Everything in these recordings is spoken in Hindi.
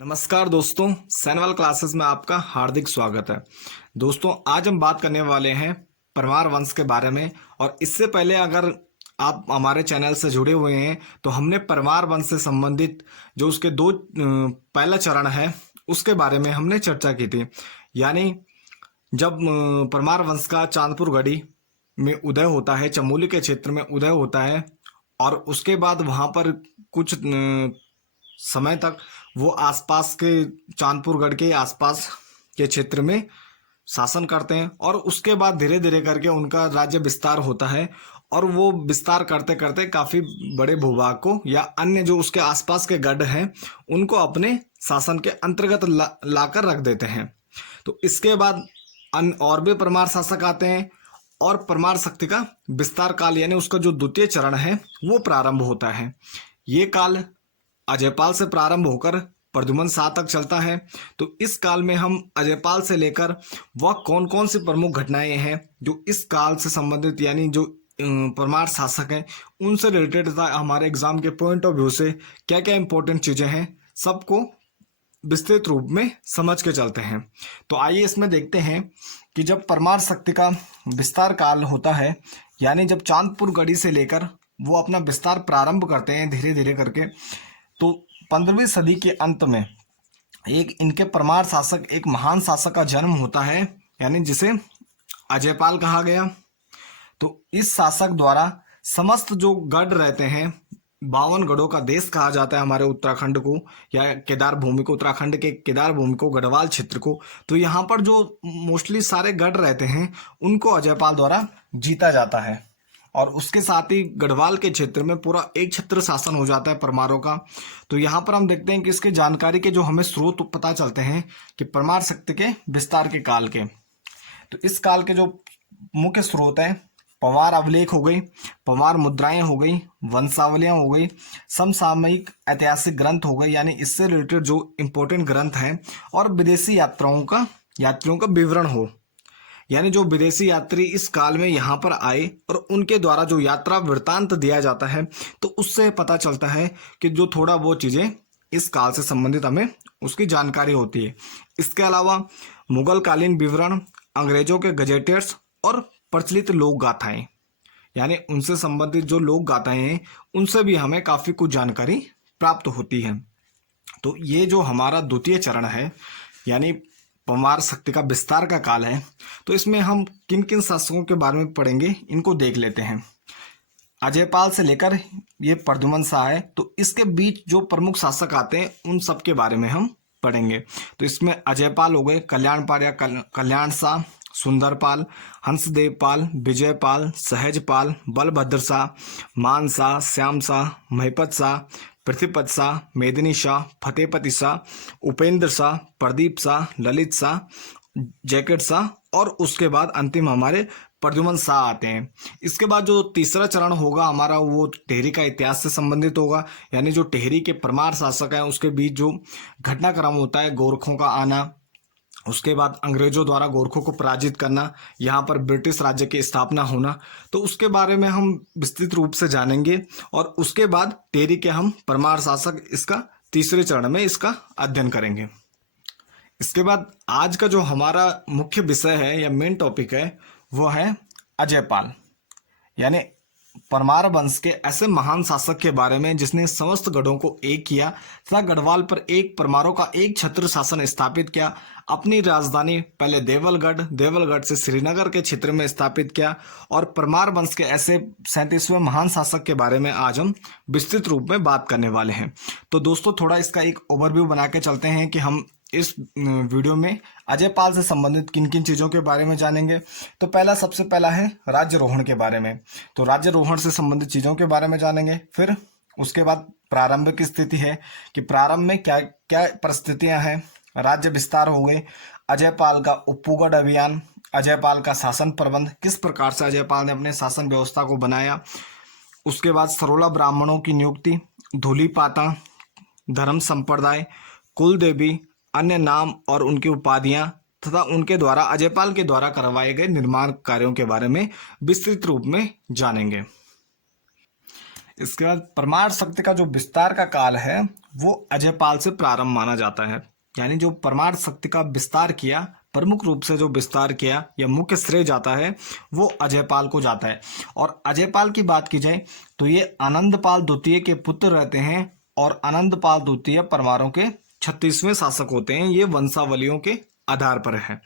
नमस्कार दोस्तों, सैनवाल क्लासेस में आपका हार्दिक स्वागत है। दोस्तों, आज हम बात करने वाले हैं परमार वंश के बारे में। और इससे पहले अगर आप हमारे चैनल से जुड़े हुए हैं तो हमने परमार वंश से संबंधित जो उसके पहला चरण है उसके बारे में हमने चर्चा की थी। यानी जब परमार वंश का चांदपुर गढ़ी में उदय होता है, चमोली के क्षेत्र में उदय होता है, और उसके बाद वहाँ पर कुछ समय तक वो आसपास के चांदपुरगढ़ के आसपास के क्षेत्र में शासन करते हैं। और उसके बाद धीरे धीरे करके उनका राज्य विस्तार होता है, और वो विस्तार करते करते काफी बड़े भूभाग को या अन्य जो उसके आसपास के गढ़ हैं उनको अपने शासन के अंतर्गत लाकर रख देते हैं। तो इसके बाद और भी परमार शासक आते हैं, और परमार शक्ति का विस्तार काल यानी उसका जो द्वितीय चरण है वो प्रारंभ होता है। ये काल अजयपाल से प्रारंभ होकर प्रद्युमन शाह तक चलता है। तो इस काल में हम अजयपाल से लेकर वह कौन कौन सी प्रमुख घटनाएं हैं जो इस काल से संबंधित यानी जो परमार शासक हैं उनसे रिलेटेड था, हमारे एग्जाम के पॉइंट ऑफ व्यू से क्या क्या इंपॉर्टेंट चीजें हैं, सबको विस्तृत रूप में समझ के चलते हैं। तो आइए इसमें देखते हैं कि जब परमार शक्ति का विस्तार काल होता है, यानी जब चांदपुर गढ़ी से लेकर वो अपना विस्तार प्रारंभ करते हैं धीरे धीरे करके, तो 15वीं सदी के अंत में एक इनके परमार शासक, एक महान शासक का जन्म होता है, यानी जिसे अजयपाल कहा गया। तो इस शासक द्वारा समस्त जो गढ़ रहते हैं, 52 गढ़ों का देश कहा जाता है हमारे उत्तराखंड को, या केदार भूमि को, उत्तराखंड के केदार भूमि को, गढ़वाल क्षेत्र को। तो यहाँ पर जो मोस्टली सारे गढ़ रहते हैं उनको अजयपाल द्वारा जीता जाता है, और उसके साथ ही गढ़वाल के क्षेत्र में पूरा एक छत्र शासन हो जाता है परमारों का। तो यहाँ पर हम देखते हैं कि इसके जानकारी के जो हमें स्रोत पता चलते हैं कि परमार शक्ति के विस्तार के काल के। तो इस काल के जो मुख्य स्रोत हैं, पंवार अभिलेख हो गई, पंवार मुद्राएं हो गई, वंशावलियां हो गई, समसामयिक ऐतिहासिक ग्रंथ हो गए यानी इससे रिलेटेड जो इंपॉर्टेंट ग्रंथ हैं, और विदेशी यात्रियों का विवरण हो, यानी जो विदेशी यात्री इस काल में यहाँ पर आए और उनके द्वारा जो यात्रा वृत्तांत दिया जाता है, तो उससे पता चलता है कि जो थोड़ा वो चीजें इस काल से संबंधित हमें उसकी जानकारी होती है। इसके अलावा मुगल कालीन विवरण, अंग्रेजों के गजेटियर्स और प्रचलित लोक गाथाएं, यानी उनसे संबंधित जो लोक गाथाएं हैं उनसे भी हमें काफी कुछ जानकारी प्राप्त होती है। तो ये जो हमारा द्वितीय चरण है यानी परमार शक्ति का विस्तार का काल है, तो इसमें हम किन किन शासकों के बारे में पढ़ेंगे इनको देख लेते हैं। अजयपाल से लेकर ये प्रद्युमन शाह है, तो इसके बीच जो प्रमुख शासक आते हैं उन सब के बारे में हम पढ़ेंगे। तो इसमें अजयपाल हो गए, कल्याणपाल या कल्याण शाह, सुंदरपाल, हंसदेवपाल, विजयपाल, सहजपाल, बलभद्र शाह, मान शाह, श्याम शाह, महिपत शाह, पृथ्वीपत शाह, मेदिनी शाह, फतेहपति शाह, उपेंद्र शाह, प्रदीप शाह, ललित शाह, जैकेट शाह, और उसके बाद अंतिम हमारे प्रद्युमन शाह आते हैं। इसके बाद जो तीसरा चरण होगा हमारा वो टिहरी का इतिहास से संबंधित होगा, यानी जो टिहरी के परमार शासक हैं उसके बीच जो घटनाक्रम होता है, गोरखों का आना, उसके बाद अंग्रेजों द्वारा गोरखों को पराजित करना, यहाँ पर ब्रिटिश राज्य की स्थापना होना, तो उसके बारे में हम विस्तृत रूप से जानेंगे। और उसके बाद टिहरी के हम परमार शासक इसका तीसरे चरण में इसका अध्ययन करेंगे। इसके बाद आज का जो हमारा मुख्य विषय है या मेन टॉपिक है वो है अजयपाल, यानी परमार वंश के ऐसे महान शासक के बारे में जिसने समस्त गढ़ों को एक किया तथा गढ़वाल पर एक परमारों का एक छत्र शासन स्थापित किया, अपनी राजधानी पहले देवलगढ़ से श्रीनगर के क्षेत्र में स्थापित किया। और परमार वंश के ऐसे 37वें महान शासक के बारे में आज हम विस्तृत रूप में बात करने वाले हैं। तो दोस्तों, थोड़ा इसका एक ओवरव्यू बना के चलते हैं कि हम इस वीडियो में अजयपाल से संबंधित किन किन चीजों के बारे में जानेंगे। तो सबसे पहला है राज्यरोहण के बारे में। तो राज्यरोहण से संबंधित चीजों के बारे में जानेंगे। फिर उसके बाद प्रारंभिक स्थिति है कि प्रारंभ में क्या क्या परिस्थितियां हैं, राज्य विस्तार हो गए, अजयपाल का उपगढ़ अभियान, अजयपाल का शासन प्रबंध, किस प्रकार से अजयपाल ने अपने शासन व्यवस्था को बनाया। उसके बाद सरोला ब्राह्मणों की नियुक्ति, धूलिपाता, धर्म संप्रदाय, कुल देवी, अन्य नाम और उनकी उपाधियां तथा उनके द्वारा अजयपाल के द्वारा करवाए गए निर्माण कार्यों के बारे में विस्तृत रूप में जानेंगे। इसके बाद परमार शक्ति का जो विस्तार का काल है वो अजयपाल से प्रारंभ माना जाता है। यानी जो परमार शक्ति का विस्तार किया, प्रमुख रूप से जो विस्तार किया या मुख्य श्रेय जाता है वो अजयपाल को जाता है। और अजयपाल की बात की जाए तो ये आनंदपाल द्वितीय के पुत्र रहते हैं और आनंदपाल द्वितीय परमारों के 36वें शासक होते हैं। ये वंशावलियों के आधार पर है।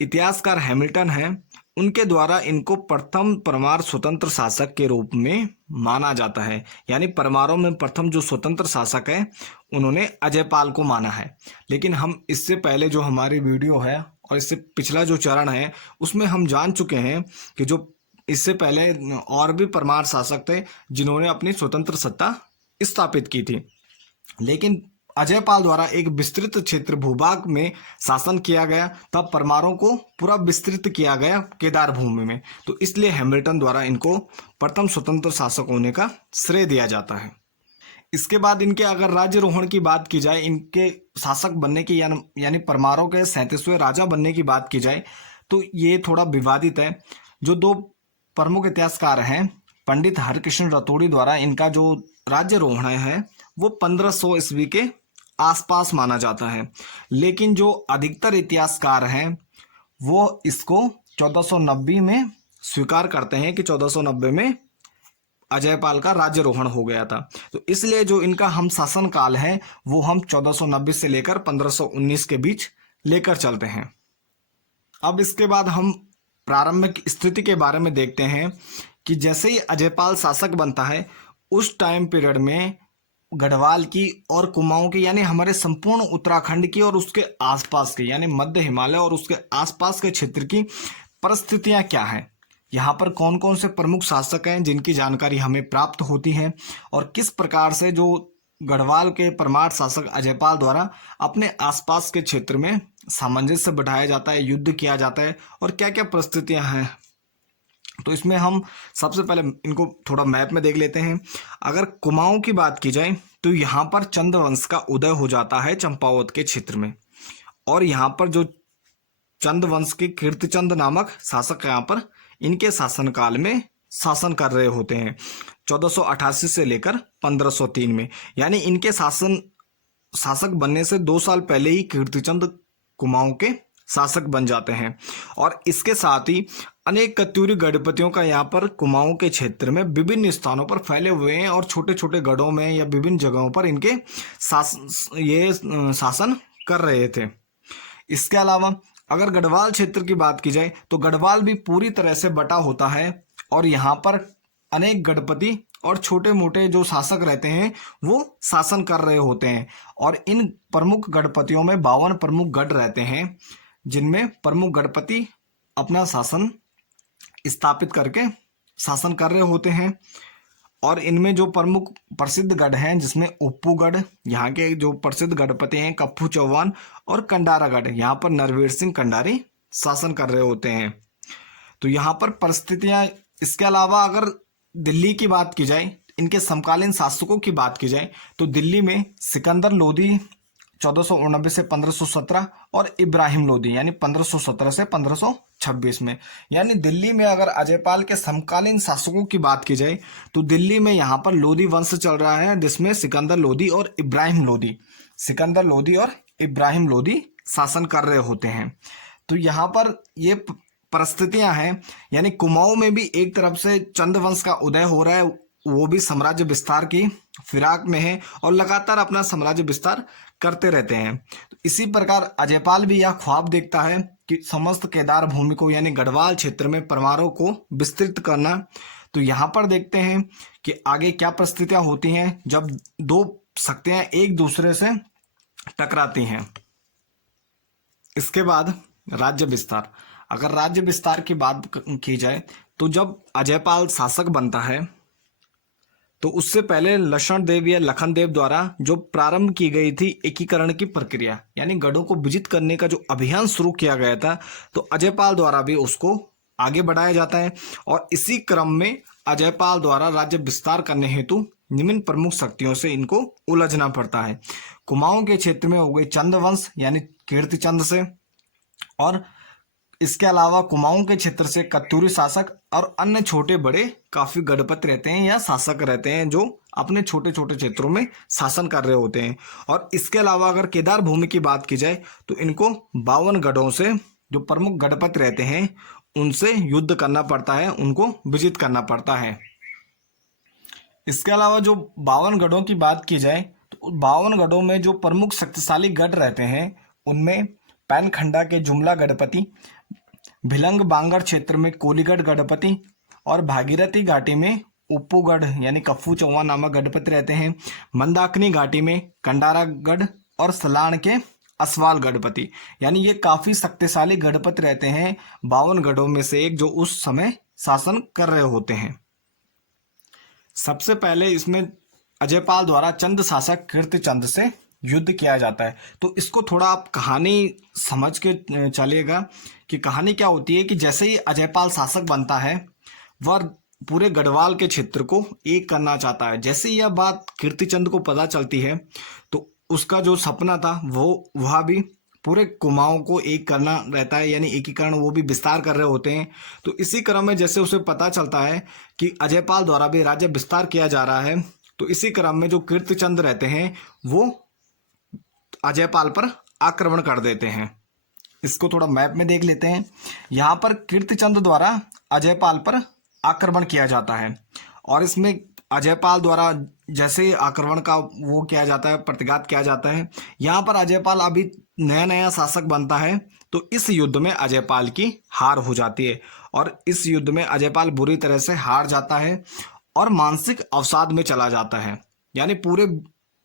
इतिहासकार हैमिल्टन हैं, उनके द्वारा इनको प्रथम परमार स्वतंत्र शासक के रूप में माना जाता है। यानी परमारों में प्रथम जो स्वतंत्र शासक है उन्होंने अजयपाल को माना है। लेकिन हम इससे पहले जो हमारी वीडियो है और इससे पिछला जो चरण है उसमें हम जान चुके हैं कि जो इससे पहले और भी परमार शासक थे जिन्होंने अपनी स्वतंत्र सत्ता स्थापित की थी। लेकिन अजयपाल द्वारा एक विस्तृत क्षेत्र भूभाग में शासन किया गया, तब परमारों को पूरा विस्तृत किया गया केदार भूमि में। तो इसलिए हैमिल्टन द्वारा इनको प्रथम स्वतंत्र शासक होने का श्रेय दिया जाता है। इसके बाद इनके अगर राज्यरोहण की बात की जाए, इनके शासक बनने की यानी परमारों के 37वें राजा बनने की बात की जाए तो ये थोड़ा विवादित है। जो दो प्रमुख इतिहासकार हैं, पंडित हरकृष्ण रतोड़ी द्वारा इनका जो राज्यरोहण है वो 1500 ईस्वी के आसपास माना जाता है। लेकिन जो अधिकतर इतिहासकार हैं वो इसको 1490 में स्वीकार करते हैं कि 1490 में अजयपाल का राज्यरोहण हो गया था। तो इसलिए जो इनका हम शासन काल है वो हम 1490 से लेकर 1519 के बीच लेकर चलते हैं। अब इसके बाद हम प्रारंभिक स्थिति के बारे में देखते हैं कि जैसे ही अजयपाल शासक बनता है उस टाइम पीरियड में गढ़वाल की और कुमाऊं की यानी हमारे संपूर्ण उत्तराखंड की और उसके आसपास के यानी मध्य हिमालय और उसके आसपास के क्षेत्र की परिस्थितियां क्या हैं, यहाँ पर कौन कौन से प्रमुख शासक हैं जिनकी जानकारी हमें प्राप्त होती है और किस प्रकार से जो गढ़वाल के परमार शासक अजयपाल द्वारा अपने आसपास के क्षेत्र में सामंजस्य बढ़ाया जाता है, युद्ध किया जाता है और क्या क्या परिस्थितियां हैं। तो इसमें हम सबसे पहले इनको थोड़ा मैप में देख लेते हैं। अगर कुमाऊं की बात की जाए तो यहाँ पर चंद्रवंश का उदय हो जाता है चंपावत के क्षेत्र में, और यहाँ पर जो चंद्रवंश के कीर्तिचंद नामक शासक यहाँ पर इनके शासनकाल में शासन कर रहे होते हैं 1488 से लेकर 1503 में। यानी इनके शासक बनने से 2 साल पहले ही कीर्तिचंद कुमाऊं के शासक बन जाते हैं। और इसके साथ ही अनेक कत्यूरी गढ़पतियों का यहाँ पर कुमाऊं के क्षेत्र में विभिन्न स्थानों पर फैले हुए हैं और छोटे छोटे गढ़ों में या विभिन्न जगहों पर इनके शासन कर रहे थे। इसके अलावा अगर गढ़वाल क्षेत्र की बात की जाए तो गढ़वाल भी पूरी तरह से बटा होता है और यहाँ पर अनेक गढ़पति और छोटे मोटे जो शासक रहते हैं वो शासन कर रहे होते हैं। और इन प्रमुख गढ़पतियों में 52 प्रमुख गढ़ रहते हैं जिनमें प्रमुख गढ़पति अपना शासन स्थापित करके शासन कर रहे होते हैं। और इनमें जो प्रमुख प्रसिद्ध गढ़ हैं जिसमें उप्पूगढ़, यहाँ के जो प्रसिद्ध गढ़पति हैं कप्पू चौहान, और कंडारागढ़, यहाँ पर नरवीर सिंह कंडारी शासन कर रहे होते हैं। तो यहाँ पर परिस्थितियाँ। इसके अलावा अगर दिल्ली की बात की जाए, इनके समकालीन शासकों की बात की जाए तो दिल्ली में सिकंदर लोदी 1489 से 1517 और इब्राहिम लोदी यानी 1517 से 1526 में। यानी दिल्ली में अगर अजयपाल के समकालीन शासकों की बात की जाए तो दिल्ली में यहाँ पर लोदी वंश चल रहा है जिसमें सिकंदर लोदी और इब्राहिम लोदी शासन कर रहे होते हैं। तो यहाँ पर ये परिस्थितियां हैं। यानी कुमाऊं में भी एक तरफ से चंद्रवंश का उदय हो रहा है, वो भी साम्राज्य विस्तार की फिराक में है और लगातार अपना साम्राज्य विस्तार करते रहते हैं। तो इसी प्रकार अजयपाल भी यह ख्वाब देखता है कि समस्त केदार भूमि को यानी गढ़वाल क्षेत्र में परमारों को विस्तृत करना। तो यहाँ पर देखते हैं कि आगे क्या परिस्थितियां होती हैं जब दो शक्तियां एक दूसरे से टकराती हैं। इसके बाद राज्य विस्तार। अगर राज्य विस्तार की बात की जाए तो जब अजयपाल शासक बनता है तो उससे पहले लक्षण देव या लखन देव द्वारा जो प्रारंभ की गई थी एकीकरण की प्रक्रिया यानी गढ़ों को विजित करने का जो अभियान शुरू किया गया था, तो अजयपाल द्वारा भी उसको आगे बढ़ाया जाता है। और इसी क्रम में अजयपाल द्वारा राज्य विस्तार करने हेतु निम्न प्रमुख शक्तियों से इनको उलझना पड़ता है। कुमाऊं के क्षेत्र में हो गई चंद्रवंश यानी कीर्तिचंद से, और इसके अलावा कुमाऊं के क्षेत्र से कत्यूरी शासक और अन्य छोटे बड़े काफी गणपति रहते हैं या शासक रहते हैं जो अपने छोटे छोटे क्षेत्रों में शासन कर रहे होते हैं। और इसके अलावा अगर केदार भूमि की बात की जाए तो इनको 52 गढ़ों से जो प्रमुख गणपति रहते हैं उनसे युद्ध करना पड़ता है, उनको विजित करना पड़ता है। इसके अलावा जो 52 गढ़ों की बात की जाए तो 52 गढ़ों में जो प्रमुख शक्तिशाली गढ़ रहते हैं उनमें पैनखंडा के जुमला गणपति, भिलंग बांगड़ क्षेत्र में कोलीगढ़ गणपति और भागीरथी घाटी में उप्पूगढ़ यानी कफ्फू चौहान नामक गणपति रहते हैं। मंदाकिनी घाटी में कंडारागढ़ और सलाण के असवाल गणपति, यानी ये काफी शक्तिशाली गणपति रहते हैं 52 गढ़ों में से एक जो उस समय शासन कर रहे होते हैं। सबसे पहले इसमें अजयपाल द्वारा चंद शासक कीर्तिचंद से युद्ध किया जाता है। तो इसको थोड़ा आप कहानी समझ के चलिएगा कि कहानी क्या होती है कि जैसे ही अजयपाल शासक बनता है वह पूरे गढ़वाल के क्षेत्र को एक करना चाहता है। जैसे ही यह बात कीर्तिचंद को पता चलती है तो उसका जो सपना था वो वह भी पूरे कुमाऊं को एक करना रहता है, यानी एकीकरण वो भी विस्तार कर रहे होते हैं। तो इसी क्रम में जैसे उसे पता चलता है कि अजयपाल द्वारा भी राज्य विस्तार किया जा रहा है तो इसी क्रम में जो कीर्तिचंद रहते हैं वो अजयपाल पर आक्रमण कर देते हैं। इसको थोड़ा मैप में देख लेते हैं। यहाँ पर कीर्तिचंद द्वारा अजयपाल पर आक्रमण किया जाता है और इसमें अजयपाल द्वारा जैसे आक्रमण का वो किया जाता है, प्रतिघात किया जाता है। यहाँ पर अजयपाल अभी नया नया शासक बनता है तो इस युद्ध में अजयपाल की हार हो जाती है और इस युद्ध में अजयपाल बुरी तरह से हार जाता है और मानसिक अवसाद में चला जाता है। यानी पूरे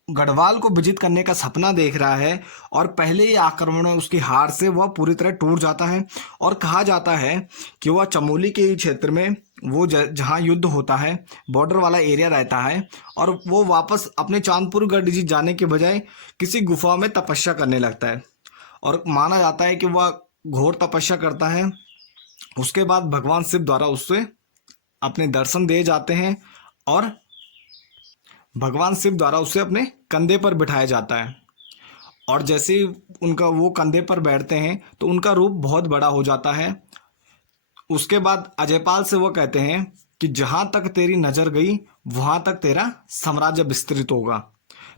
गढ़वाल को विजित करने का सपना देख रहा है और पहले ही आक्रमण में उसकी हार से वह पूरी तरह टूट जाता है। और कहा जाता है कि वह चमोली के ही क्षेत्र में वो जहाँ युद्ध होता है बॉर्डर वाला एरिया रहता है और वो वापस अपने चांदपुर गढ़ जाने के बजाय किसी गुफा में तपस्या करने लगता है और माना जाता है कि वह घोर तपस्या करता है। उसके बाद भगवान शिव द्वारा उससे अपने दर्शन दिए जाते हैं और भगवान शिव द्वारा उसे अपने कंधे पर बिठाया जाता है और जैसे ही उनका वो कंधे पर बैठते हैं तो उनका रूप बहुत बड़ा हो जाता है। उसके बाद अजयपाल से वो कहते हैं कि जहां तक तेरी नजर गई वहां तक तेरा साम्राज्य विस्तृत होगा।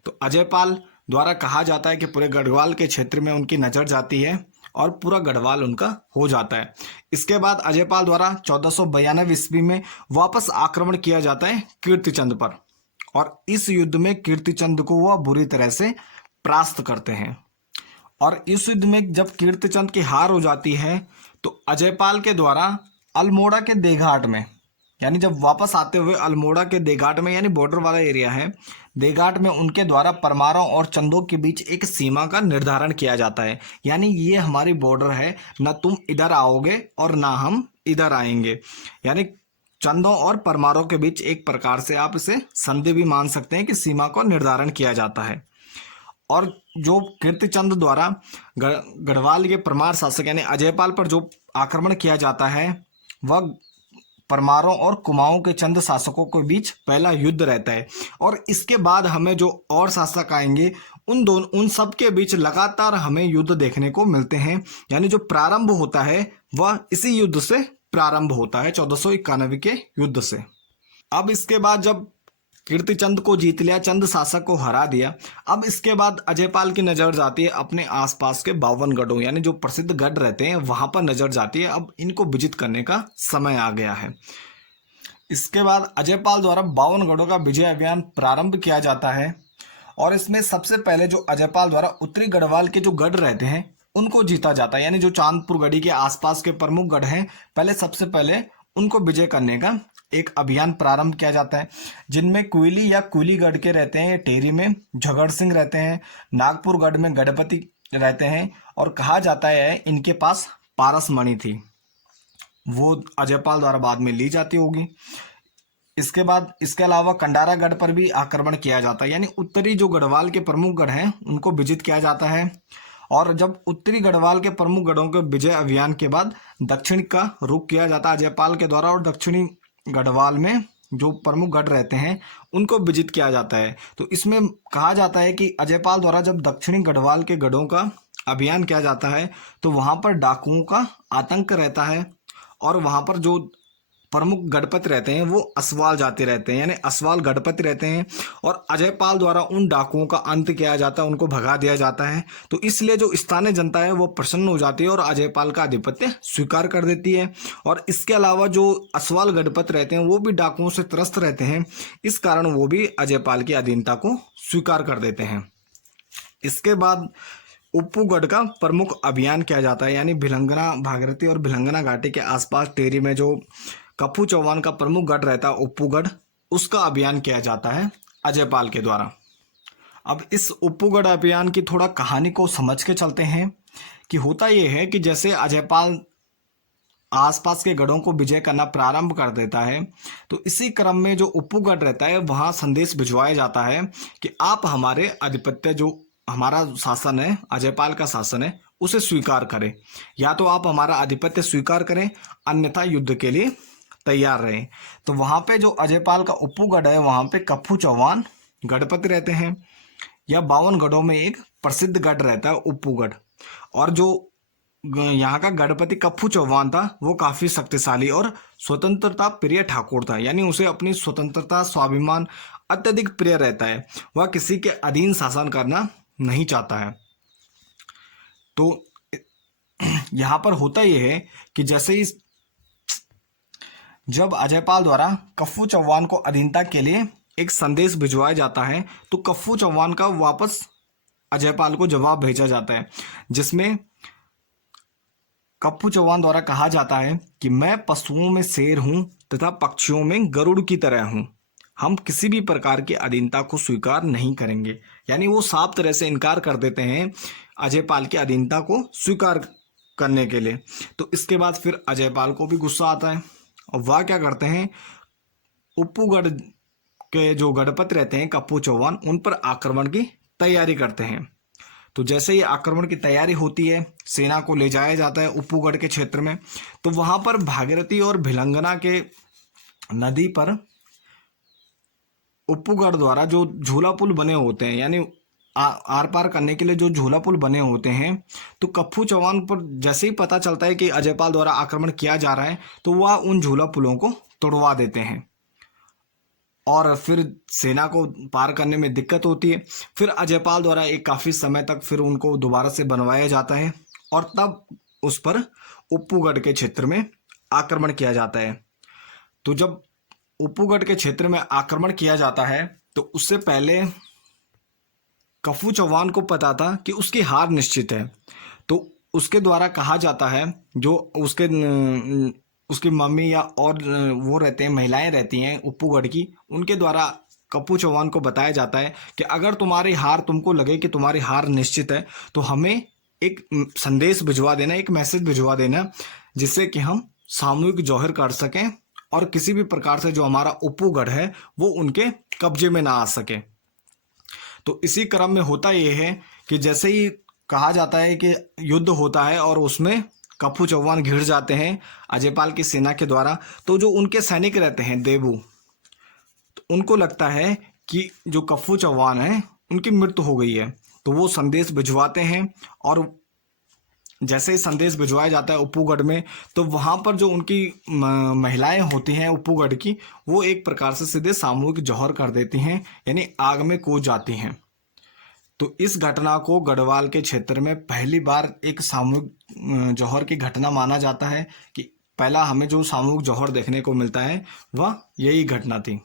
तो अजयपाल द्वारा कहा जाता है कि पूरे गढ़वाल के क्षेत्र में उनकी नजर जाती है और पूरा गढ़वाल उनका हो जाता है। इसके बाद अजयपाल द्वारा 1492 ईस्वी में वापस आक्रमण किया जाता है कीर्तिचंद पर और इस युद्ध में कीर्तिचंद को वह बुरी तरह से परास्त करते हैं। और इस युद्ध में जब कीर्तिचंद की हार हो जाती है तो अजयपाल के द्वारा अल्मोड़ा के देघाट में, यानी जब वापस आते हुए अल्मोड़ा के देघाट में, यानी बॉर्डर वाला एरिया है, देघाट में उनके द्वारा परमारों और चंदों के बीच एक सीमा का निर्धारण किया जाता है। यानी ये हमारी बॉर्डर है, ना तुम इधर आओगे और ना हम इधर आएंगे। यानी चंदों और परमारों के बीच एक प्रकार से आप इसे संधि भी मान सकते हैं कि सीमा को निर्धारण किया जाता है। और जो कीर्तिचंद द्वारा गढ़वाल के परमार शासक यानी अजयपाल पर जो आक्रमण किया जाता है वह परमारों और कुमाऊं के चंद शासकों के बीच पहला युद्ध रहता है। और इसके बाद हमें जो और शासक आएंगे उन सब के बीच लगातार हमें युद्ध देखने को मिलते हैं। यानी जो प्रारंभ होता है वह इसी युद्ध से प्रारंभ होता है, 1491 के युद्ध से। अब इसके बाद जब कीर्तिचंद को जीत लिया, चंद शासक को हरा दिया, अब इसके बाद अजयपाल की नजर जाती है अपने आसपास के 52 गढ़ों, यानी जो प्रसिद्ध गढ़ रहते हैं वहां पर नजर जाती है। अब इनको विजित करने का समय आ गया है। इसके बाद अजयपाल द्वारा 52 गढ़ों का विजय अभियान प्रारंभ किया जाता है और इसमें सबसे पहले जो अजयपाल द्वारा उत्तरी गढ़वाल के जो गढ़ रहते हैं उनको जीता जाता है। यानी जो चांदपुर गढ़ी के आसपास के प्रमुख गढ़ हैं पहले सबसे पहले उनको विजय करने का एक अभियान प्रारंभ किया जाता है, जिनमें कुइली या कुलीगढ़ के रहते हैं, टेरी में झगड़ सिंह रहते हैं, नागपुरगढ़ में गणपति रहते हैं और कहा जाता है इनके पास पारस मणि थी, वो अजयपाल द्वारा बाद में ली जाती होगी। इसके बाद इसके अलावा कंडारागढ़ पर भी आक्रमण किया जाता है। यानी उत्तरी जो गढ़वाल के प्रमुख गढ़ हैं उनको विजित किया जाता है। और जब उत्तरी गढ़वाल के प्रमुख गढ़ों के विजय अभियान के बाद दक्षिण का रुख किया जाता है अजयपाल के द्वारा और दक्षिणी गढ़वाल में जो प्रमुख गढ़ रहते हैं उनको विजित किया जाता है। तो इसमें कहा जाता है कि अजयपाल द्वारा जब दक्षिणी गढ़वाल के गढ़ों का अभियान किया जाता है तो वहां पर डाकुओं का आतंक रहता है और वहां पर जो प्रमुख गणपति रहते हैं वो असवाल जाते रहते हैं, यानी असवाल गणपति रहते हैं। और अजयपाल द्वारा उन डाकुओं का अंत किया जाता है, उनको भगा दिया जाता है। तो इसलिए जो स्थानीय जनता है वो प्रसन्न हो जाती है और अजयपाल का आधिपत्य स्वीकार कर देती है। और इसके अलावा जो असवाल गणपति रहते हैं वो भी डाकुओं से त्रस्त रहते हैं, इस कारण वो भी अजयपाल की अधीनता को स्वीकार कर देते हैं। इसके बाद उप्पूगढ़ का प्रमुख अभियान किया जाता है, यानी भिलंगना भागीरथी और भिलंगना घाटी के आसपास टेरी में जो कप्पू चौहान का प्रमुख गढ़ रहता है उप्पूगढ़, उसका अभियान किया जाता है अजयपाल के द्वारा। अब इस उप्पूगढ़ अभियान की थोड़ा कहानी को समझ के चलते हैं कि होता यह है कि जैसे अजयपाल आसपास के गढ़ों को विजय करना प्रारंभ कर देता है तो इसी क्रम में जो उप्पूगढ़ रहता है वहां संदेश भिजवाया जाता है कि आप हमारे आधिपत्य, जो हमारा शासन है, अजयपाल का शासन है, उसे स्वीकार करें। या तो आप हमारा आधिपत्य स्वीकार करें, अन्यथा युद्ध के लिए तैयार रहें। तो वहां पे जो अजयपाल का उप्पूगढ़ है वहां पे कप्पू चौहान गणपति रहते हैं। या 52 गढ़ों में एक प्रसिद्ध गढ़ रहता है उप्पूगढ़। और जो यहाँ का गणपति कप्पू चौहान था वो काफी शक्तिशाली और स्वतंत्रता प्रिय ठाकुर था, यानी उसे अपनी स्वतंत्रता स्वाभिमान अत्यधिक प्रिय रहता है, वह किसी के अधीन शासन करना नहीं चाहता है। तो यहाँ पर होता यह है कि जैसे ही जब अजयपाल द्वारा कप्पू चौहान को अधीनता के लिए एक संदेश भिजवाया जाता है तो कप्पू चौहान का वापस अजयपाल को जवाब भेजा जाता है, जिसमें कप्पू चौहान द्वारा कहा जाता है कि मैं पशुओं में शेर हूं तथा पक्षियों में गरुड़ की तरह हूं, हम किसी भी प्रकार की अधीनता को स्वीकार नहीं करेंगे। यानी वो साफ तरह से इनकार कर देते हैं अजयपाल की अधीनता को स्वीकार करने के लिए। तो इसके बाद फिर अजयपाल को भी गुस्सा आता है और वह क्या करते हैं, उप्पूगढ़ के जो गणपति रहते हैं कप्पू चौहान, उन पर आक्रमण की तैयारी करते हैं। तो जैसे ही आक्रमण की तैयारी होती है, सेना को ले जाया जाता है उप्पूगढ़ के क्षेत्र में। तो वहां पर भागीरथी और भिलंगना के नदी पर उप्पूगढ़ द्वारा जो झूला पुल बने होते हैं, यानी आर पार करने के लिए जो झूला पुल बने होते हैं, तो कप्पू चौहान पर जैसे ही पता चलता है कि अजयपाल द्वारा आक्रमण किया जा रहा है तो वह उन झूला पुलों को तोड़वा देते हैं और फिर सेना को पार करने में दिक्कत होती है। फिर अजयपाल द्वारा एक काफी समय तक फिर उनको दोबारा से बनवाया जाता है और तब उस पर उप्पूगढ़ के क्षेत्र में आक्रमण किया जाता है। तो जब उप्पूगढ़ के क्षेत्र में आक्रमण किया जाता है तो उससे पहले कप्पू चौहान को पता था कि उसकी हार निश्चित है। तो उसके द्वारा कहा जाता है, जो उसकी मम्मी या और वो रहते हैं, महिलाएं रहती हैं उप्पूगढ़ की, उनके द्वारा कप्पू चौहान को बताया जाता है कि अगर तुमको लगे कि तुम्हारी हार निश्चित है तो हमें एक संदेश भिजवा देना, एक मैसेज भिजवा देना, जिससे कि हम सामूहिक जौहर कर सकें और किसी भी प्रकार से जो हमारा उप्पूगढ़ है वो उनके कब्जे में ना आ सके। तो इसी क्रम में होता यह है कि जैसे ही कहा जाता है कि युद्ध होता है और उसमें कप्पू चौहान घिर जाते हैं अजयपाल की सेना के द्वारा, तो जो उनके सैनिक रहते हैं देवू, तो उनको लगता है कि जो कप्पू चौहान है उनकी मृत्यु हो गई है। तो वो संदेश भिजवाते हैं और जैसे ही संदेश भिजवाया जाता है उप्पूगढ़ में, तो वहां पर जो उनकी महिलाएं होती हैं उप्पूगढ़ की, वो एक प्रकार से सीधे सामूहिक जौहर कर देती हैं, यानी आग में कूद जाती हैं। तो इस घटना को गढ़वाल के क्षेत्र में पहली बार एक सामूहिक जौहर की घटना माना जाता है कि पहला हमें जो सामूहिक जौहर देखने को मिलता है वह यही घटना थी।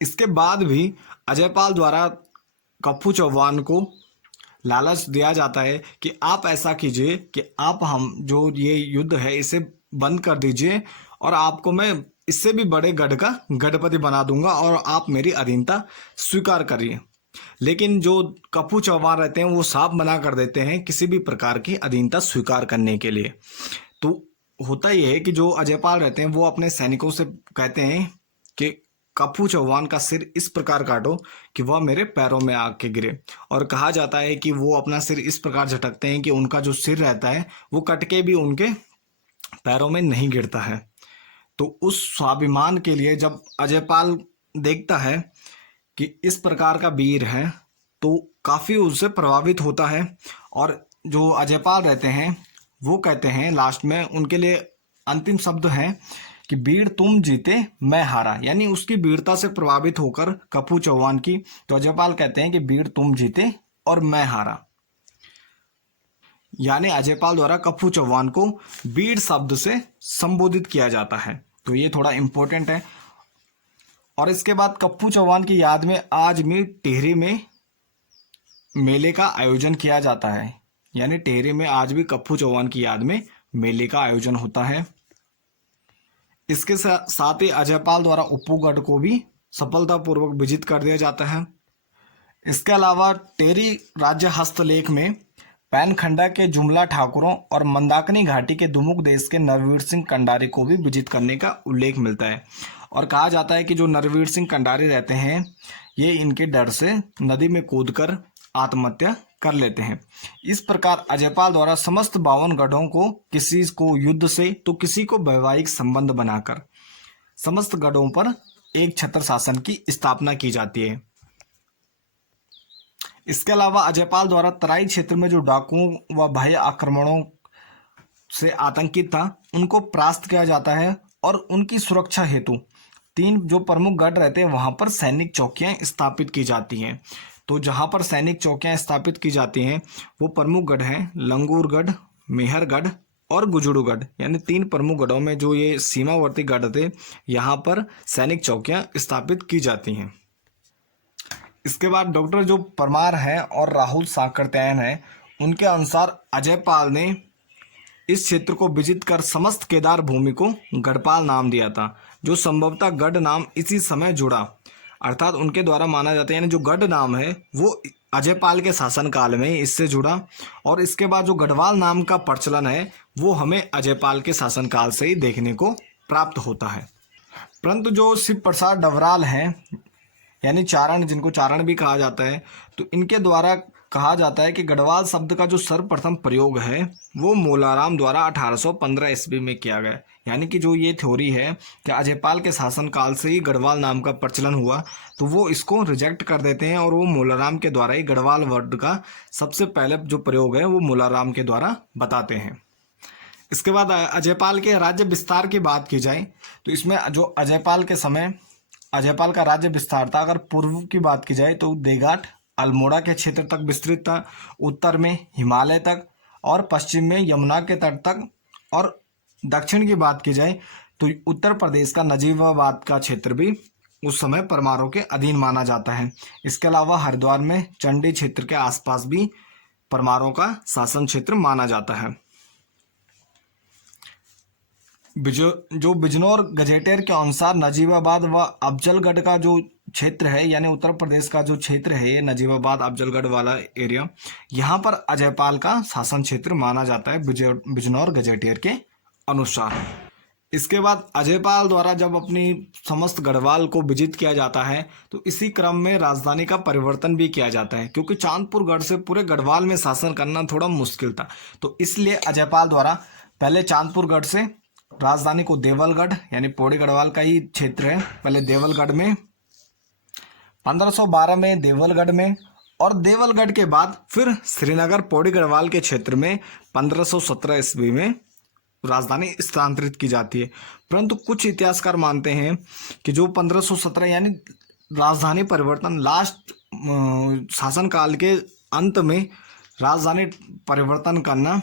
इसके बाद भी अजयपाल द्वारा कप्पू चौहान को लालच दिया जाता है कि आप ऐसा कीजिए कि आप हम जो ये युद्ध है इसे बंद कर दीजिए और आपको मैं इससे भी बड़े गढ़ का गढ़पति बना दूंगा और आप मेरी अधीनता स्वीकार करिए। लेकिन जो कप्पू चौहान रहते हैं वो साफ मना कर देते हैं किसी भी प्रकार की अधीनता स्वीकार करने के लिए। तो होता यह है कि जो अजयपाल रहते हैं वो अपने सैनिकों से कहते हैं कि कप्पू चौहान का सिर इस प्रकार काटो कि वह मेरे पैरों में आके गिरे। और कहा जाता है कि वो अपना सिर इस प्रकार झटकते हैं कि उनका जो सिर रहता है वो कट के भी उनके पैरों में नहीं गिरता है। तो उस स्वाभिमान के लिए जब अजयपाल देखता है कि इस प्रकार का वीर है तो काफी उससे प्रभावित होता है और जो अजयपाल रहते हैं वो कहते हैं लास्ट में, उनके लिए अंतिम शब्द हैं कि वीर तुम जीते मैं हारा, यानी उसकी वीरता से प्रभावित होकर कप्पू चौहान की, तो अजयपाल कहते हैं कि वीर तुम जीते और मैं हारा, यानी अजयपाल द्वारा कप्पू चौहान को वीर शब्द से संबोधित किया जाता है। तो ये थोड़ा इंपॉर्टेंट है। और इसके बाद कप्पू चौहान की याद में आज भी टिहरी में मेले का आयोजन किया जाता है, यानी टिहरी में आज भी कप्पू चौहान की याद में मेले का आयोजन होता है। इसके साथ ही अजयपाल द्वारा उप्पूगढ़ को भी सफलतापूर्वक विजित कर दिया जाता है। इसके अलावा टिहरी राज्य हस्तलेख में पैनखंडा के जुमला ठाकुरों और मंदाकिनी घाटी के दुमुक देश के नरवीर सिंह कंडारी को भी विजित करने का उल्लेख मिलता है। और कहा जाता है कि जो नरवीर सिंह कंडारी रहते हैं ये इनके डर से नदी में कूदकर आत्महत्या कर लेते हैं। इस प्रकार अजयपाल द्वारा समस्त 52 गढ़ों को किसी को युद्ध से तो किसी को वैवाहिक संबंध बनाकर समस्त गढ़ों पर एक छत्र शासन की स्थापना की जाती है। इसके अलावा अजयपाल द्वारा तराई क्षेत्र में जो डाकुओं व बाह्य आक्रमणों से आतंकित था उनको परास्त किया जाता है और उनकी सुरक्षा हेतु 3 जो प्रमुख गढ़ रहते हैं वहां पर सैनिक चौकियां स्थापित की जाती हैं। तो जहां पर सैनिक चौकियां स्थापित की जाती हैं वो प्रमुख गढ़ हैं लंगूरगढ़, मेहरगढ़ और गुजरूगढ़, यानी 3 प्रमुख गढ़ों में जो ये सीमावर्ती गढ़ थे यहाँ पर सैनिक चौकियां स्थापित की जाती हैं। इसके बाद डॉक्टर जो परमार हैं और राहुल साकरत्यायन हैं उनके अनुसार अजयपाल ने इस क्षेत्र को विजित कर समस्त केदार भूमि को गढ़पाल नाम दिया था, जो संभवतः गढ़ नाम इसी समय जुड़ा, अर्थात उनके द्वारा माना जाता है, यानी जो गढ़ नाम है वो अजयपाल के शासनकाल में इससे जुड़ा। और इसके बाद जो गढ़वाल नाम का प्रचलन है वो हमें अजयपाल के शासनकाल से ही देखने को प्राप्त होता है। परंतु जो शिव प्रसाद डवराल हैं यानी चारण, जिनको चारण भी कहा जाता है, तो इनके द्वारा कहा जाता है कि गढ़वाल शब्द का जो सर्वप्रथम प्रयोग है वो मोलाराम द्वारा 1815 ईस्वी में किया गया। यानी कि जो ये थ्योरी है कि अजयपाल के शासनकाल से ही गढ़वाल नाम का प्रचलन हुआ, तो वो इसको रिजेक्ट कर देते हैं और वो मोलाराम के द्वारा ही गढ़वाल वर्ड का सबसे पहले जो प्रयोग है वो मोलाराम के द्वारा बताते हैं। इसके बाद अजयपाल के राज्य विस्तार की बात की जाए तो इसमें जो अजयपाल के समय अजयपाल का राज्य विस्तार था, अगर पूर्व की बात की जाए तो देगाट अल्मोड़ा के क्षेत्र तक विस्तृत था, उत्तर में हिमालय तक और पश्चिम में यमुना के तट तक, और दक्षिण की बात की जाए तो उत्तर प्रदेश का नजीबाबाद का क्षेत्र भी उस समय परमारों के अधीन माना जाता है। इसके अलावा हरिद्वार में चंडी क्षेत्र के आसपास भी परमारों का शासन क्षेत्र माना जाता है। जो बिजनौर गजेटियर के अनुसार नजीबाबाद व अफजलगढ़ का जो क्षेत्र है, यानी उत्तर प्रदेश का जो क्षेत्र है नजीबाबाद अफजलगढ़ वाला एरिया, यहाँ पर अजयपाल का शासन क्षेत्र माना जाता है बिजनौर गजेटियर के अनुसार। इसके बाद अजयपाल द्वारा जब अपनी समस्त गढ़वाल को विजित किया जाता है तो इसी क्रम में राजधानी का परिवर्तन भी किया जाता है, क्योंकि चांदपुर गढ़ से पूरे गढ़वाल में शासन करना थोड़ा मुश्किल था। तो इसलिए अजयपाल द्वारा पहले चांदपुर गढ़ से राजधानी को देवलगढ़, यानी पौड़ी गढ़वाल का ही क्षेत्र है, पहले देवलगढ़ में 1512 में देवलगढ़ में, और देवलगढ़ के बाद फिर श्रीनगर पौड़ी गढ़वाल के क्षेत्र में 1517 ईस्वी में राजधानी स्थानांतरित की जाती है। परंतु कुछ इतिहासकार मानते हैं कि जो 1517 यानी राजधानी परिवर्तन लास्ट शासनकाल के अंत में राजधानी परिवर्तन करना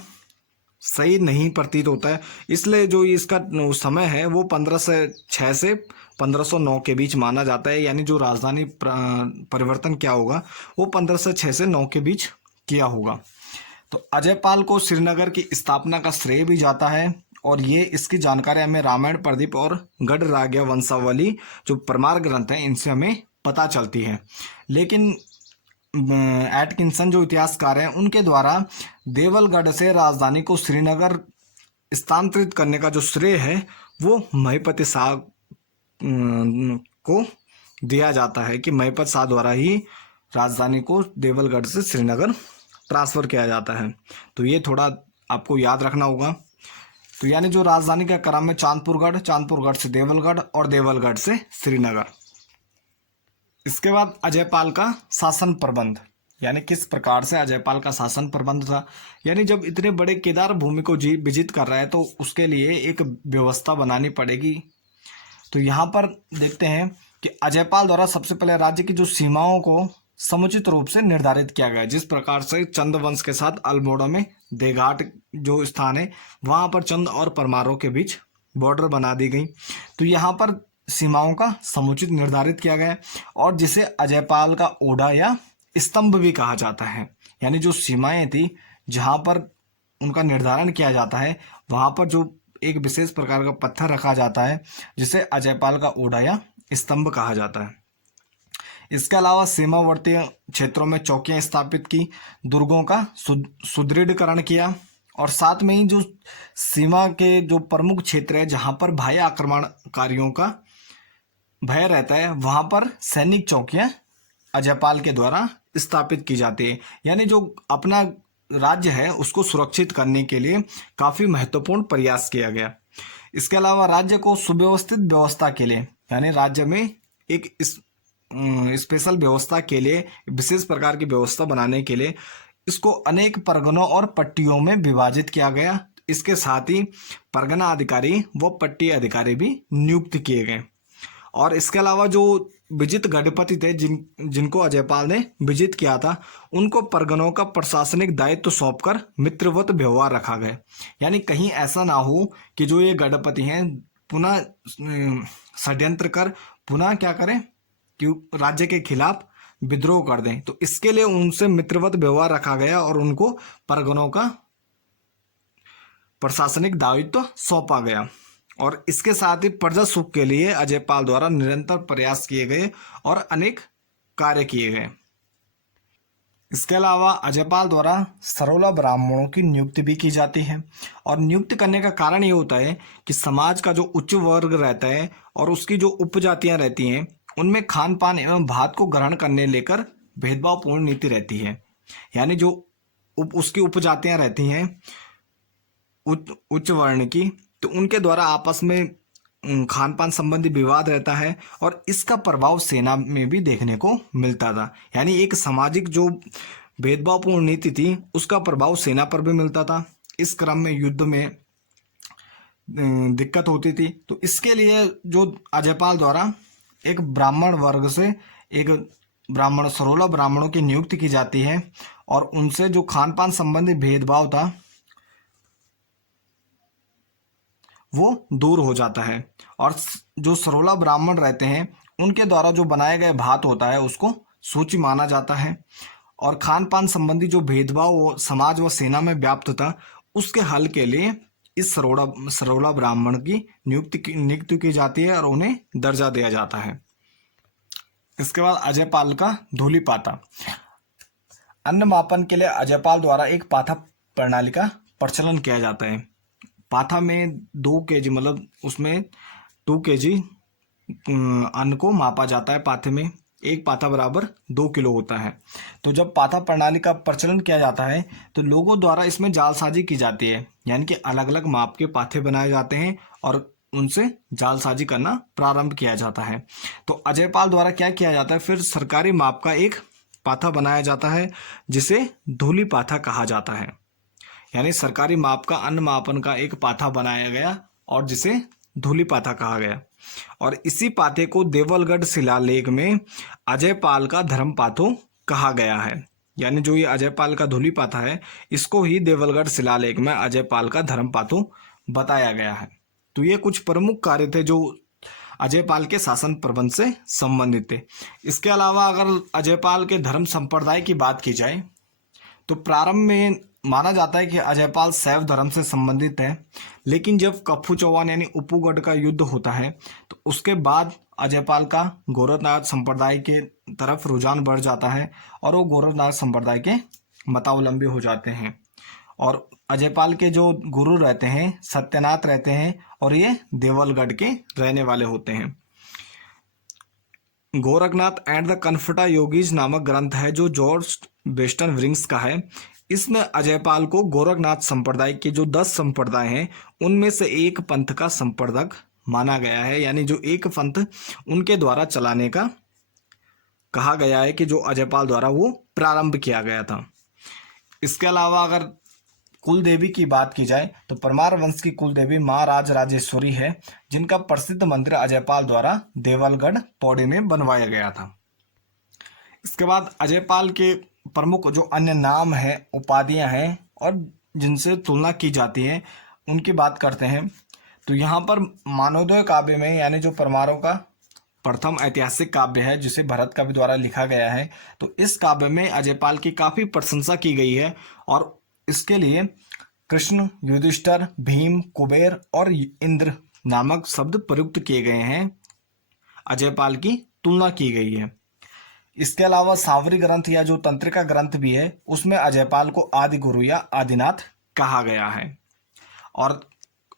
सही नहीं प्रतीत होता है, इसलिए जो इसका समय है वो 1506 से 1509 के बीच माना जाता है। यानी जो राजधानी परिवर्तन क्या होगा वो 1506 से 9 के बीच किया होगा। तो अजयपाल को श्रीनगर की स्थापना का श्रेय भी जाता है, और ये इसकी जानकारी हमें रामायण प्रदीप और गढ़ राग्या वंशावली जो परमार ग्रंथ हैं इनसे हमें पता चलती है। लेकिन एटकिंसन जो इतिहासकार हैं उनके द्वारा देवलगढ़ से राजधानी को श्रीनगर स्थानांतरित करने का जो श्रेय है वो महिपति शाह को दिया जाता है कि महिपत शाह द्वारा ही राजधानी को देवलगढ़ से श्रीनगर ट्रांसफ़र किया जाता है। तो ये थोड़ा आपको याद रखना होगा। तो यानी जो राजधानी का क्रम है चांदपुरगढ़ से देवलगढ़ और देवलगढ़ से श्रीनगर। इसके बाद अजयपाल का शासन प्रबंध। यानी किस प्रकार से अजयपाल का शासन प्रबंध था। यानी जब इतने बड़े केदार भूमि को विजित कर रहा है तो उसके लिए एक व्यवस्था बनानी पड़ेगी। तो यहाँ पर देखते हैं कि अजयपाल द्वारा सबसे पहले राज्य की जो सीमाओं को समुचित रूप से निर्धारित किया गया, जिस प्रकार से चंद वंश के साथ अल्मोड़ा में देघाट जो स्थान है वहां पर चंद और परमारों के बीच बॉर्डर बना दी गई। तो यहाँ पर सीमाओं का समुचित निर्धारित किया गया और जिसे अजयपाल का ओढ़ा या स्तंभ भी कहा जाता है। यानी जो सीमाएं थी जहां पर उनका निर्धारण किया जाता है वहां पर जो एक विशेष प्रकार का पत्थर रखा जाता है जिसे अजयपाल का ओढ़ा या स्तंभ कहा जाता है। इसके अलावा सीमावर्ती क्षेत्रों में चौकियां स्थापित की, दुर्गों का सुदृढ़ीकरण किया और साथ में ही जो सीमा के जो प्रमुख क्षेत्र है जहां पर बाह्य आक्रमणकारियों का भय रहता है वहां पर सैनिक चौकियां अजयपाल के द्वारा स्थापित की जाती है। यानी जो अपना राज्य है उसको सुरक्षित करने के लिए काफी महत्वपूर्ण प्रयास किया गया। इसके अलावा राज्य को सुव्यवस्थित व्यवस्था के लिए, यानी राज्य में एक स्पेशल व्यवस्था के लिए, विशेष प्रकार की व्यवस्था बनाने के लिए इसको अनेक परगनों और पट्टियों में विभाजित किया गया। इसके साथ ही परगना अधिकारी व पट्टी अधिकारी भी नियुक्त किए गए। और इसके अलावा जो विजित गढ़पति थे जिनको अजयपाल ने विजित किया था उनको परगनों का प्रशासनिक दायित्व सौंपकर मित्रवत व्यवहार रखा गया। यानी कहीं ऐसा ना हो कि जो ये गढ़पति हैं पुनः षड्यंत्र कर पुनः क्या करें कि राज्य के खिलाफ विद्रोह कर दें। तो इसके लिए उनसे मित्रवत व्यवहार रखा गया और उनको परगनों का प्रशासनिक दायित्व सौंपा गया। और इसके साथ ही प्रजा सुख के लिए अजयपाल द्वारा निरंतर प्रयास किए गए और अनेक कार्य किए गए। इसके अलावा अजयपाल द्वारा सरोला ब्राह्मणों की नियुक्ति भी की जाती है और नियुक्त करने का कारण ये होता है कि समाज का जो उच्च वर्ग रहता है और उसकी जो उपजातियां रहती हैं उनमें खान पान एवं भात को ग्रहण करने लेकर भेदभावपूर्ण नीति रहती है। यानी जो उसकी उपजातियां रहती हैं उच्च वर्ण की, तो उनके द्वारा आपस में खान पान संबंधी विवाद रहता है और इसका प्रभाव सेना में भी देखने को मिलता था। यानी एक सामाजिक जो भेदभावपूर्ण नीति थी उसका प्रभाव सेना पर भी मिलता था। इस क्रम में युद्ध में दिक्कत होती थी। तो इसके लिए जो अजयपाल द्वारा एक ब्राह्मण वर्ग से एक सरोला ब्राह्मणों की नियुक्ति की जाती है और उनसे जो खान पान संबंधी भेदभाव था वो दूर हो जाता है और जो सरोला ब्राह्मण रहते हैं उनके द्वारा जो बनाए गए भात होता है उसको सूची माना जाता है और खान पान संबंधी जो भेदभाव समाज व सेना में व्याप्त था उसके हल के लिए इस सरोला ब्राह्मण की नियुक्ति की जाती है और उन्हें दर्जा दिया जाता है। इसके बाद अजयपाल का धूलि पाता। अन्न मापन के लिए अजयपाल द्वारा एक पाथा प्रणाली का प्रचलन किया जाता है। पाथा में 2 kg मतलब उसमें 2 kg अन्न को मापा जाता है। पाथे में एक पाथा बराबर 2 किलो होता है। तो जब पाथा प्रणाली का प्रचलन किया जाता है तो लोगों द्वारा इसमें जालसाजी की जाती है। यानी कि अलग अलग माप के पाथे बनाए जाते हैं और उनसे जालसाजी करना प्रारंभ किया जाता है। तो अजयपाल द्वारा क्या किया जाता है, फिर सरकारी माप का एक पाथा बनाया जाता है जिसे धूलि पाथा कहा जाता है। यानी सरकारी माप का अन्न मापन का एक पाथा बनाया गया और जिसे धूलि पाथा कहा गया। और इसी पाथे को देवलगढ़ शिलालेख में अजयपाल का धर्म पाथो कहा गया है। यानी जो ये अजयपाल का धूलि पाथा है इसको ही देवलगढ़ शिलालेख में अजयपाल का धर्म पाथो बताया गया है। तो ये कुछ प्रमुख कार्य थे जो अजयपाल के शासन प्रबंध से संबंधित थे। इसके अलावा अगर अजयपाल के धर्म संप्रदाय की बात की जाए तो प्रारंभ में माना जाता है कि अजयपाल शैव धर्म से संबंधित है, लेकिन जब कप्पू चौहान यानी उप्पूगढ़ का युद्ध होता है तो उसके बाद अजयपाल का गोरखनाथ संप्रदाय के तरफ रुझान बढ़ जाता है और वो गोरखनाथ संप्रदाय के मतावलंबी हो जाते हैं। और अजयपाल के जो गुरु रहते हैं सत्यनाथ रहते हैं और ये देवलगढ़ के रहने वाले होते हैं। गोरखनाथ एंड द कन्फर्टा योगीज नामक ग्रंथ है जो जॉर्ज वेस्टन विंग्स का है। इसमें अजयपाल को गोरखनाथ संप्रदाय के जो 10 संप्रदाय हैं उनमें से एक पंथ का संप्रदायक माना गया है। यानी जो एक पंथ उनके द्वारा चलाने का कहा गया है कि जो अजयपाल द्वारा वो प्रारंभ किया गया था। इसके अलावा अगर कुल देवी की बात की जाए तो परमार वंश की कुल देवी माँ राज राजेश्वरी है, जिनका प्रसिद्ध मंदिर अजयपाल द्वारा देवलगढ़ पौड़ी में बनवाया गया था। इसके बाद अजयपाल के प्रमुख जो अन्य नाम हैं, उपाधियां हैं और जिनसे तुलना की जाती है, उनकी बात करते हैं। तो यहाँ पर मानवोदय काव्य में, यानी जो परमारों का प्रथम ऐतिहासिक काव्य है जिसे भरत कवि द्वारा लिखा गया है, तो इस काव्य में अजयपाल की काफी प्रशंसा की गई है और इसके लिए कृष्ण, युधिष्ठिर, भीम, कुबेर और इंद्र नामक शब्द प्रयुक्त किए गए हैं, अजयपाल की तुलना की गई है। इसके अलावा सांवरी ग्रंथ या जो तंत्रिका ग्रंथ भी है, उसमें अजयपाल को आदि गुरु या आदिनाथ कहा गया है। और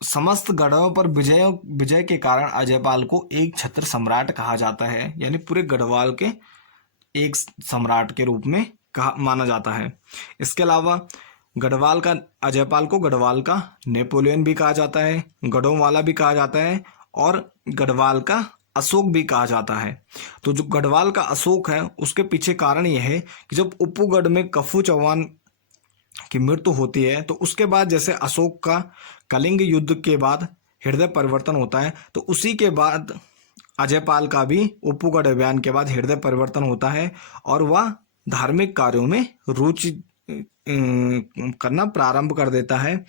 समस्त गढ़ों पर विजय के कारण अजयपाल को एक छत्र सम्राट कहा जाता है, यानी पूरे गढ़वाल के एक सम्राट के रूप में माना जाता है। इसके अलावा गढ़वाल का अजयपाल को गढ़वाल का नेपोलियन भी कहा जाता है, गढ़ों वाला भी कहा जाता है और गढ़वाल का अशोक भी कहा जाता है। तो जो गढ़वाल का अशोक है, उसके पीछे कारण यह है कि जब उप्पूगढ़ में कफू चौहान की मृत्यु होती है, तो उसके बाद जैसे अशोक का कलिंग युद्ध के बाद हृदय परिवर्तन होता है, तो उसी के बाद अजयपाल का भी उप्पूगढ़ अभियान के बाद हृदय परिवर्तन होता है और वह धार्मिक कार्यों में रुचि करना प्रारंभ कर देता है।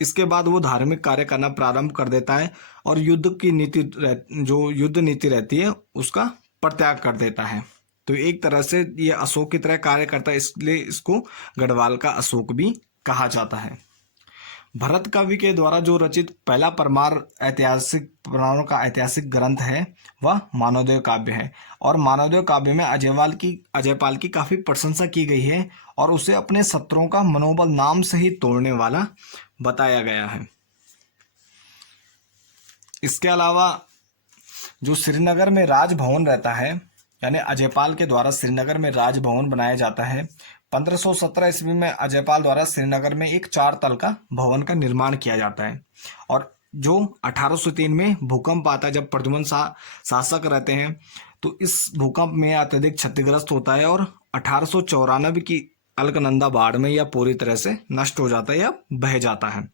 इसके बाद वो धार्मिक कार्य करना प्रारंभ कर देता है और युद्ध की नीति, जो युद्ध नीति रहती है, उसका परित्याग कर देता है। तो एक तरह से ये अशोक की तरह कार्य करता है, इसलिए इसको गढ़वाल का अशोक भी कहा जाता है। भरत कवि के द्वारा जो रचित पहला परमारों का ऐतिहासिक ग्रंथ है, वह मानवोदय काव्य है और मानवोदय काव्य में अजयपाल की काफी प्रशंसा की गई है और उसे अपने शत्रुओं का मनोबल नाम से ही तोड़ने वाला बताया गया है। इसके अलावा जो श्रीनगर में राजभवन रहता है, यानी अजयपाल के द्वारा श्रीनगर में राजभवन बनाया जाता है। 1517 ईस्वी में अजयपाल द्वारा श्रीनगर में एक 4 तल का भवन का निर्माण किया जाता है और जो 1803 में भूकंप आता है, जब प्रद्युम्न शासक रहते हैं, तो इस भूकंप में अत्यधिक क्षतिग्रस्त होता है और 1894 की अलकनंदा बाढ़ में यह पूरी तरह से नष्ट हो जाता है या बह जाता है।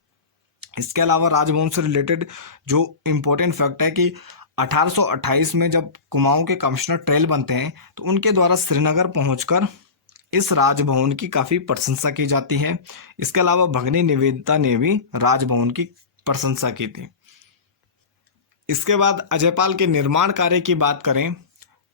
इसके अलावा राजभवन से रिलेटेड जो इम्पोर्टेंट फैक्ट है कि 1828 में जब कुमाऊं के कमिश्नर ट्रेल बनते हैं, तो उनके द्वारा श्रीनगर पहुंचकर इस राजभवन की काफी प्रशंसा की जाती है। इसके अलावा भगनी निवेदिता ने भी राजभवन की प्रशंसा की थी। इसके बाद अजयपाल के निर्माण कार्य की बात करें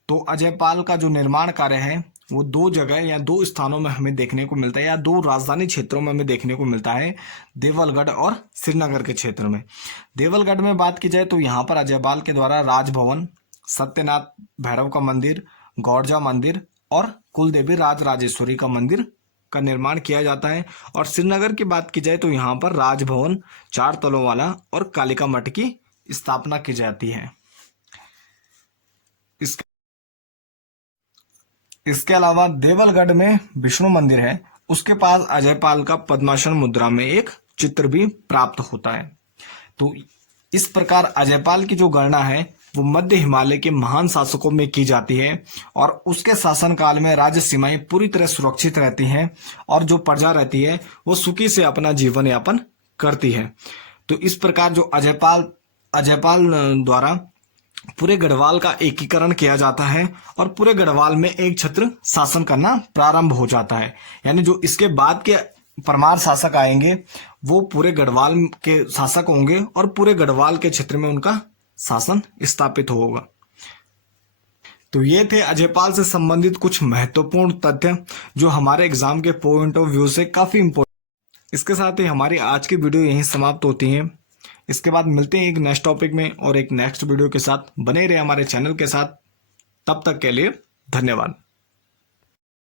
तो अजयपाल का जो निर्माण कार्य है वो 2 जगह या 2 स्थानों में हमें देखने को मिलता है, या 2 राजधानी क्षेत्रों में हमें देखने को मिलता है, देवलगढ़ और श्रीनगर के क्षेत्र में। देवलगढ़ में बात की जाए तो यहाँ पर अजयपाल के द्वारा राजभवन, सत्यनाथ भैरव का मंदिर, गौरजा मंदिर और कुलदेवी राज राजेश्वरी का मंदिर का निर्माण किया जाता है। और श्रीनगर की बात की जाए तो यहाँ पर राजभवन, 4 तलों वाला और कालिका मठ की स्थापना की जाती है। इसके अलावा देवलगढ़ में विष्णु मंदिर है, उसके पास अजयपाल का पद्मासन मुद्रा में एक चित्र भी प्राप्त होता है। तो इस प्रकार अजयपाल की जो गणना है वो मध्य हिमालय के महान शासकों में की जाती है और उसके शासनकाल में राज्य सीमाएं पूरी तरह सुरक्षित रहती हैं और जो प्रजा रहती है वो सुखी से अपना जीवन यापन करती है। तो इस प्रकार जो अजयपाल द्वारा पूरे गढ़वाल का एकीकरण किया जाता है और पूरे गढ़वाल में एक छत्र शासन करना प्रारंभ हो जाता है। यानी जो इसके बाद के परमार शासक आएंगे वो पूरे गढ़वाल के शासक होंगे और पूरे गढ़वाल के क्षेत्र में उनका शासन स्थापित होगा। तो ये थे अजयपाल से संबंधित कुछ महत्वपूर्ण तथ्य जो हमारे एग्जाम के पॉइंट ऑफ व्यू से काफी इंपॉर्टेंट। इसके साथ ही हमारी आज की वीडियो यहीं समाप्त होती है। इसके बाद मिलते हैं एक नेक्स्ट टॉपिक में और एक नेक्स्ट वीडियो के साथ। बने रहे हमारे चैनल के साथ। तब तक के लिए धन्यवाद।